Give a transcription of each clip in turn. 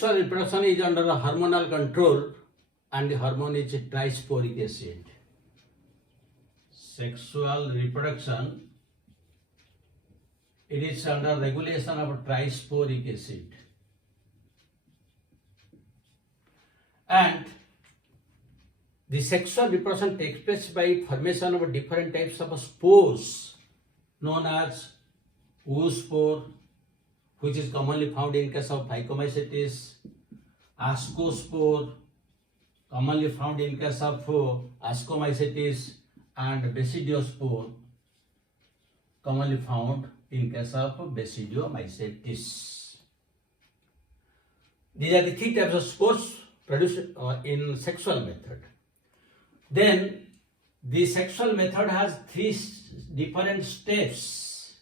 Sexual reproduction is under the hormonal control and the hormone is trisporic acid. Sexual reproduction, it is under regulation of trisporic acid. And the sexual reproduction takes place by formation of different types of spores known as oospore, which is commonly found in case of phycomycetes, ascospore, commonly found in case of ascomycetes, and basidiospore, commonly found in case of basidiomycetes. These are the three types of spores produced in sexual method. Then the sexual method has three different steps.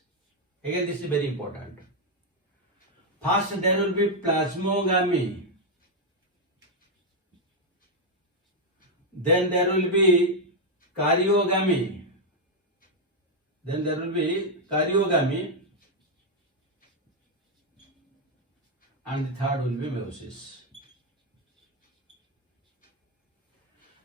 Again, this is very important. First, there will be plasmogamy. Then there will be karyogamy. And the third will be meiosis.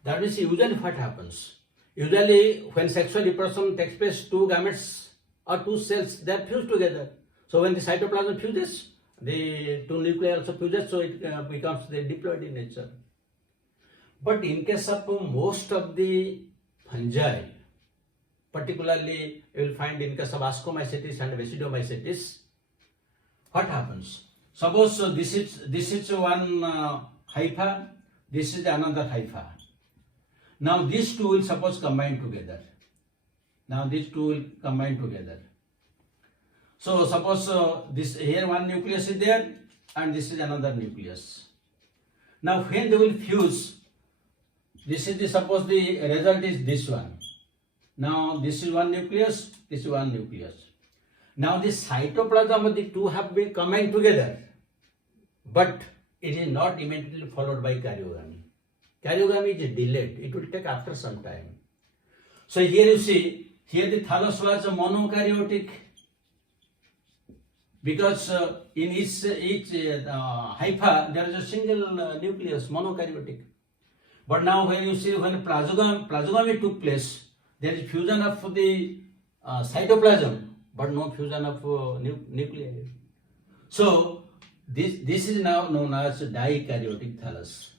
That means usually what happens? Usually when sexual reproduction takes place, two gametes or two cells, they are fused together. So when the cytoplasm fuses, the two nuclei also fuses, so it becomes diploid in nature. But in case of most of the fungi, particularly you will find in case of ascomycetes and basidiomycetes, what happens? Suppose this is one hypha, this is another hypha. Now these two will suppose combine together. So suppose this here one nucleus is there and this is another nucleus. Now when they will fuse, this is suppose the result is this one. Now this is one nucleus, this is one nucleus. Now the cytoplasm of the two have been combined together, but it is not immediately followed by karyogamy. Karyogamy is delayed, it will take after some time. So here you see, here the thallus was monokaryotic because in each hypha there is a single nucleus, monokaryotic. But now when you see when plasmogamy took place, there is fusion of the cytoplasm, but no fusion of nuclei. So this is now known as dikaryotic thallus.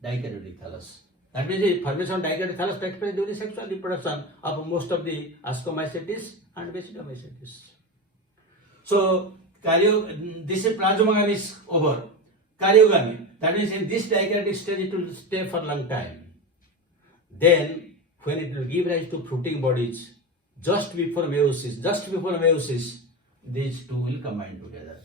That means the formation of dikaryotic thallus takes place during sexual reproduction of most of the ascomycetes and basidiomycetes. So this is plasmogamy is over. Karyogamy, that means in this dikaryotic stage it will stay for a long time. Then when it will give rise to fruiting bodies, just before meiosis, these two will combine together.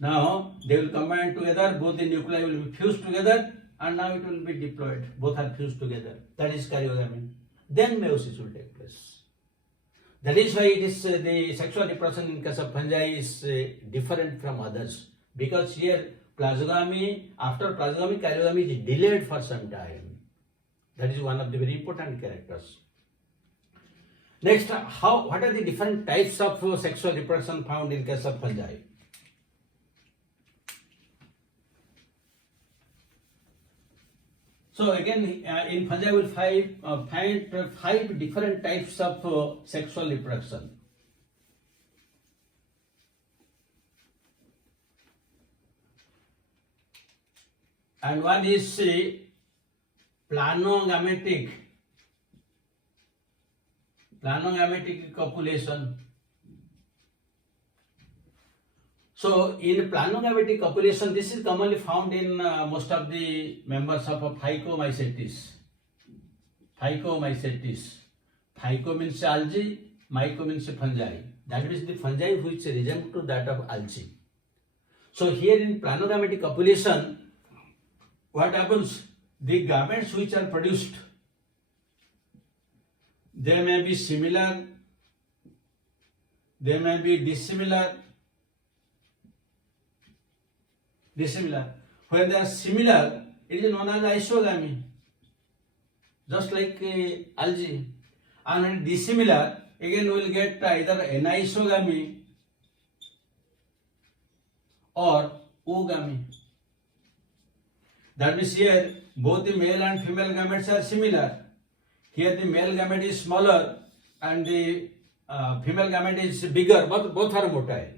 Now they will combine together, both the nuclei will be fused together, and now it will be diploid. Both are fused together. That is karyogamy. Then meiosis will take place. That is why it is the sexual reproduction in case of fungi is different from others, because here after plasmogamy, karyogamy is delayed for some time. That is one of the very important characters. Next, what are the different types of sexual reproduction found in case of fungi? So again, in fungi we will find 5 different types of sexual reproduction. And one is planogametic copulation. So in planogametic copulation, this is commonly found in most of the members of phycomycetes. Phyco means algae, myco means fungi. That means the fungi which resemble to that of algae. So here in planogametic copulation, what happens? The gametes which are produced, they may be similar, they may be dissimilar. When they are similar, it is known as isogamy, just like algae. And when dissimilar, again we will get either anisogamy or oogamy. That means here both the male and female gametes are similar. Here the male gamete is smaller and the female gamete is bigger, but both are motile.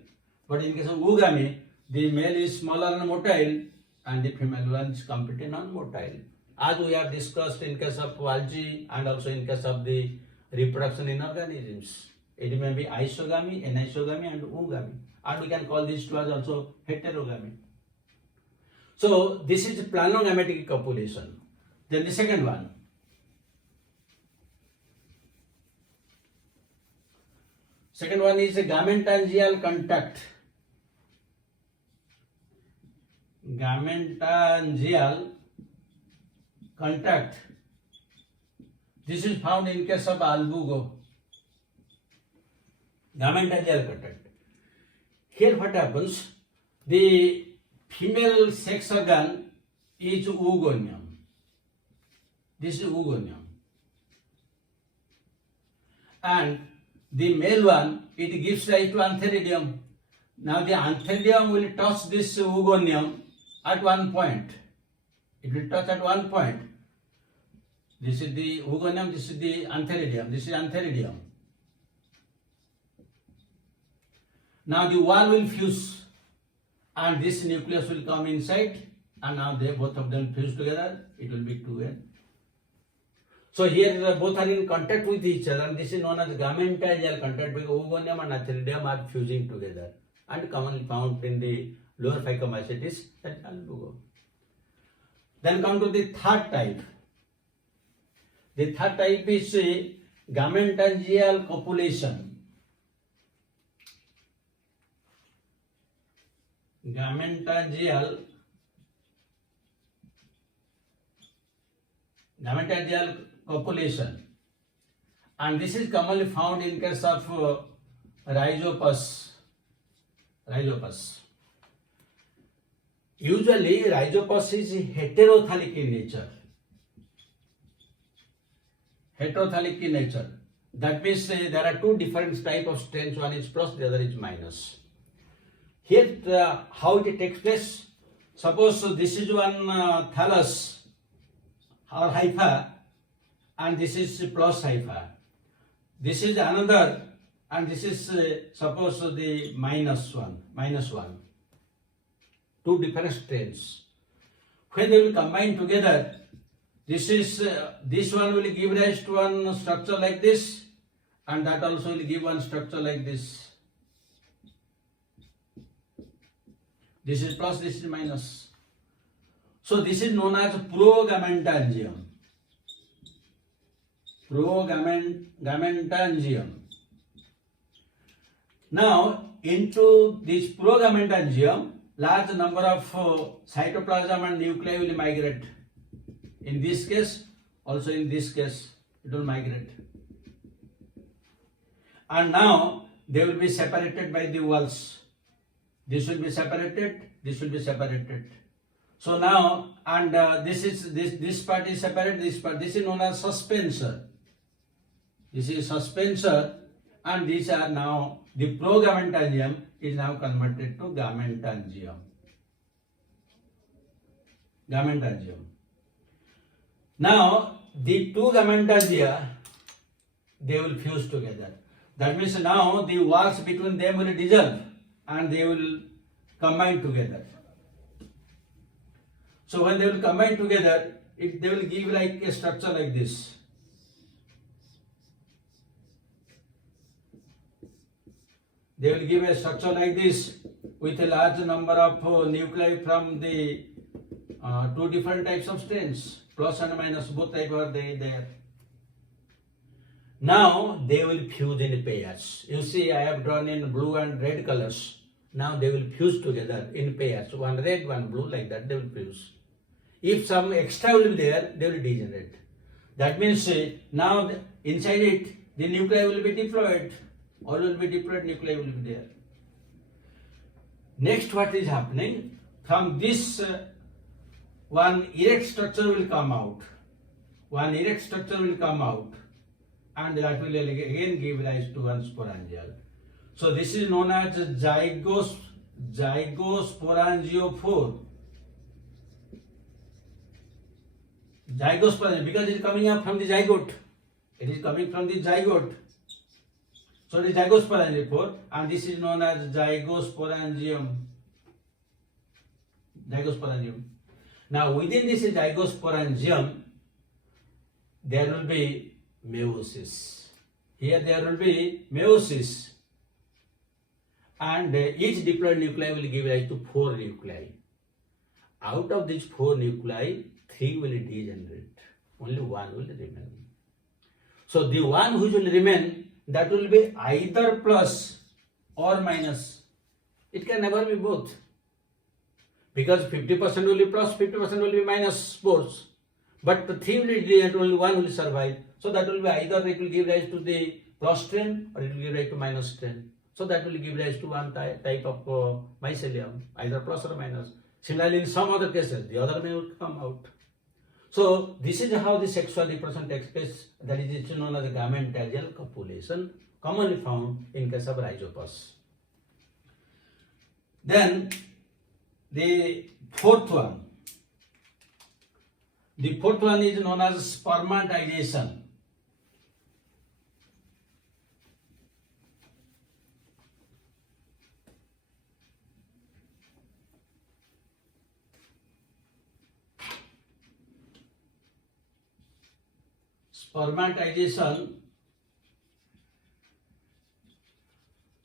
But in case of oogamy, the male is smaller and motile and the female one is completely non-motile. As we have discussed in case of algae and also in case of the reproduction in organisms. It may be isogamy, anisogamy and oogamy. And we can call these two as also heterogamy. So this is planogametic copulation. Then the second one. Second one is a gametangial contact. Gametangial contact. This is found in case of albugo. Gametangial contact. Here what happens? The female sex organ is oogonium. This is oogonium. And the male one, it gives rise to antheridium. Now the antheridium will touch this oogonium at one point. It will touch at one point. This is the oogonium, this is the antheridium. This is antheridium. Now the wall will fuse and this nucleus will come inside and now they both of them fuse together. It will be 2N. So here both are in contact with each other and this is known as gametangial contact because oogonium and antheridium are fusing together and commonly found in the lower phycomycetes and albugo. Then come to the third type. The third type is gametangial copulation. Gametangial copulation, and this is commonly found in case of rhizopus. Usually rhizopus is heterothallic in nature. Heterothallic in nature. That means there are two different type of strains. One is plus, the other is minus. Here how it takes place. Suppose this is one thallus or hypha and this is plus hypha. This is another and this is suppose the minus one. Two different strains. When they will combine together, this one will give rise to one structure like this and that also will give one structure like this. This is plus, this is minus. So this is known as progametangium. Progametangium. Now, into this progametangium, large number of cytoplasm and nuclei will migrate. In this case, also in this case, it will migrate. And now, they will be separated by the walls. This will be separated, this will be separated. So now, and this part is separated, this is known as suspensor. This is suspensor, and these are now, the progametangium is now converted to gametangium. Now, the two gametangia, they will fuse together. That means now the walls between them will dissolve and they will combine together. So when they will combine together, they will give like a structure like this. They will give a structure like this with a large number of nuclei from the two different types of strains, plus and minus, both types are there. Now they will fuse in pairs. You see, I have drawn in blue and red colors. Now they will fuse together in pairs. One red, one blue, like that they will fuse. If some extra will be there, they will degenerate. That means now inside it, the nuclei will be diploid. All will be diploid, nuclei will be there. Next, what is happening? From this, one erect structure will come out. One erect structure will come out. And that will again give rise to one sporangial. So this is known as zygosporangiophore. Zygosporangium, because it is coming up from the zygote. It is coming from the zygote. So it is zygosporangiophore, and this is known as zygosporangium. Zygosporangium. Now within this zygosporangium, there will be meiosis. Here there will be meiosis, and each diploid nuclei will give rise to 4 nuclei. Out of these 4 nuclei, 3 will degenerate. Only 1 will remain. So the one which will remain, that will be either plus or minus. It can never be both, because 50% will be plus, 50% will be minus spores. But the 3 will degenerate, only 1 will survive. So that will be either it will give rise to the plus strain or it will give rise to minus strain. So that will give rise to one type of mycelium, either plus or minus. Similarly, in some other cases, the other may come out. So this is how the sexual reproduction takes place. That is known as the gametophysical copulation, commonly found in case of rhizopus. Then the fourth one. The fourth one is known as spermatization.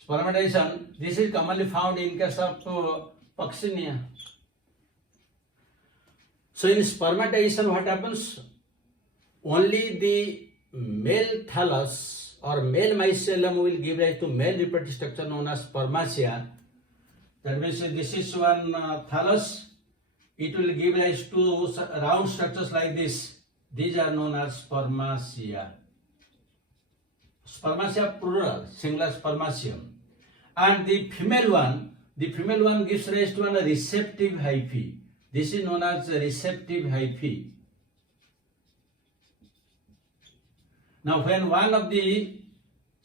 Spermatization, this is commonly found in case of Puccinia. So in spermatization, what happens? Only the male thallus or male mycelium will give rise to male reproductive structure known as spermatia. That means this is one thallus. It will give rise to round structures like this. These are known as spermatia. Spermatia plural, singular spermatium. And the female one gives rise to a receptive hyphae. This is known as receptive hyphae. Now when one of the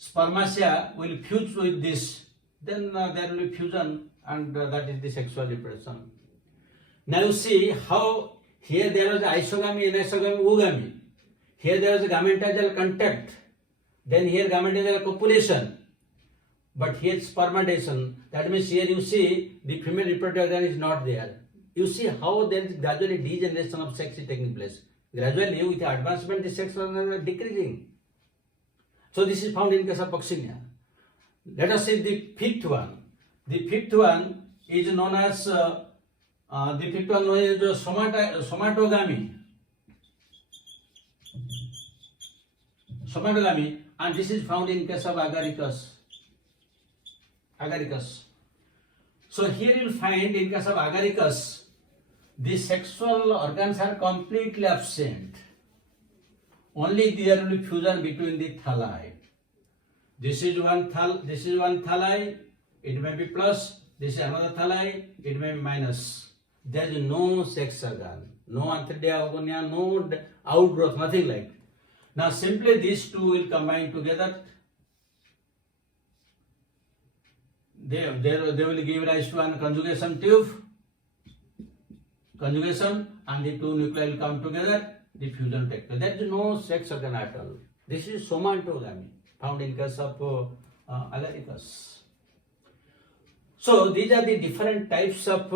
spermatia will fuse with this, then there will be fusion, and that is the sexual reproduction. Now you see how here there is isogamy, anisogamy, oogamy. Here there is a gametophysical contact. Then here gametophysical copulation. But here spermatization. That means here you see the female reproductive organ is not there. You see how there is gradually degeneration of sex is taking place. Gradually, with the advancement, the sex organs are decreasing. So this is found in case of Puccinia. Let us see the fifth one. The fifth one is known as somatogamy. Somatogamy, and this is found in case of agaricus. So here you will find in case of agaricus, the sexual organs are completely absent. Only there will be fusion between the thalli. This is one thalli, it may be plus. This is another thalli, it may be minus. There is no sex organ, no antheridia, ogonia, no outgrowth, nothing like. Now simply these two will combine together. They will give rise to a conjugation tube. Conjugation, and the two nuclei will come together. The fusion takes place. There is no sex organ at all. This is somatogamy, found in case of agaricus. So these are the different types of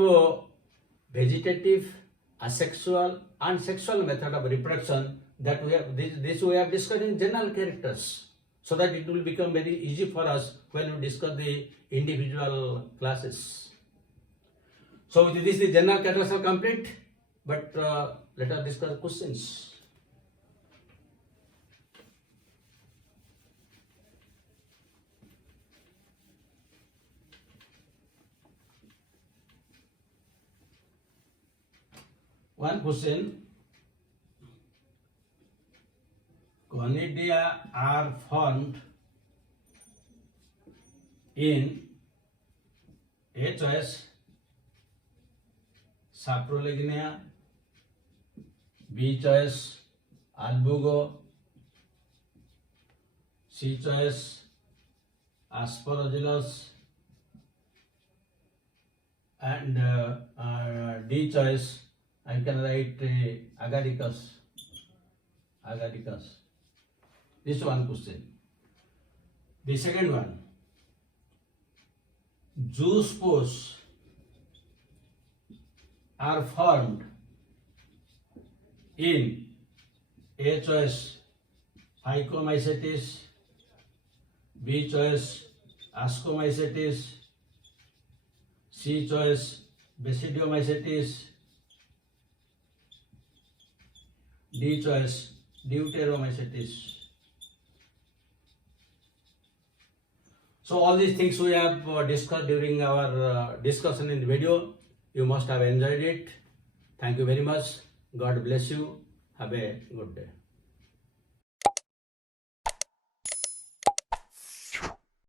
vegetative, asexual, and sexual method of reproduction that we have. This we have discussed in general characters, so that it will become very easy for us when we discuss the individual classes. So with this, the general characters are complete, but let us discuss questions. One question. Conidia are found in A choice saprolegnia, B choice albugo, C choice aspergillus, and D choice I can write agaricus. This one question. The second one, zoospores are formed in A choice Phycomycetes, B choice ascomycetes, C choice basidiospore, D choice deuteromycetes. So all these things we have discussed during our discussion in the video. You must have enjoyed it. Thank you very much. God bless you. Have a good day.